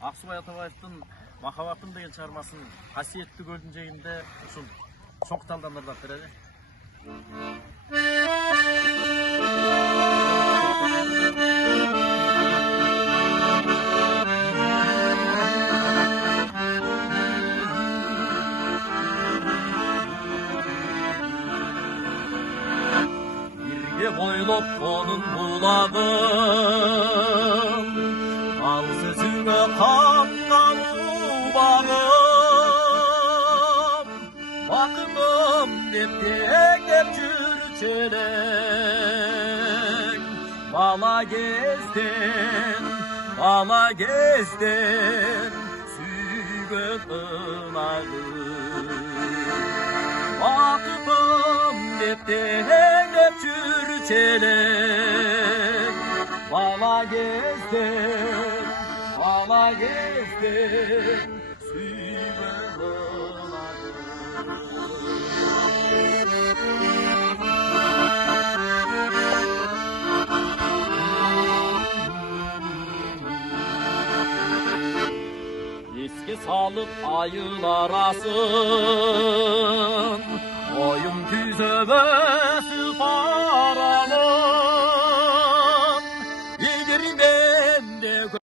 Аксубай Атабаевдин Махаббатым деген чыгармасын касиеттүү көлдүн жээгинде ушул чоң талдандырып берели. Birge boylop onun buлагын, ал сөзүңө канган убагым, бакытым деп теңдеп жүрчү элең. Бала кезден сүйгөн ынагым, бакытым деп теңдеп жүрчү элең. Bala gezdim Eski salıp ayın arasın, oyun tüzöbesi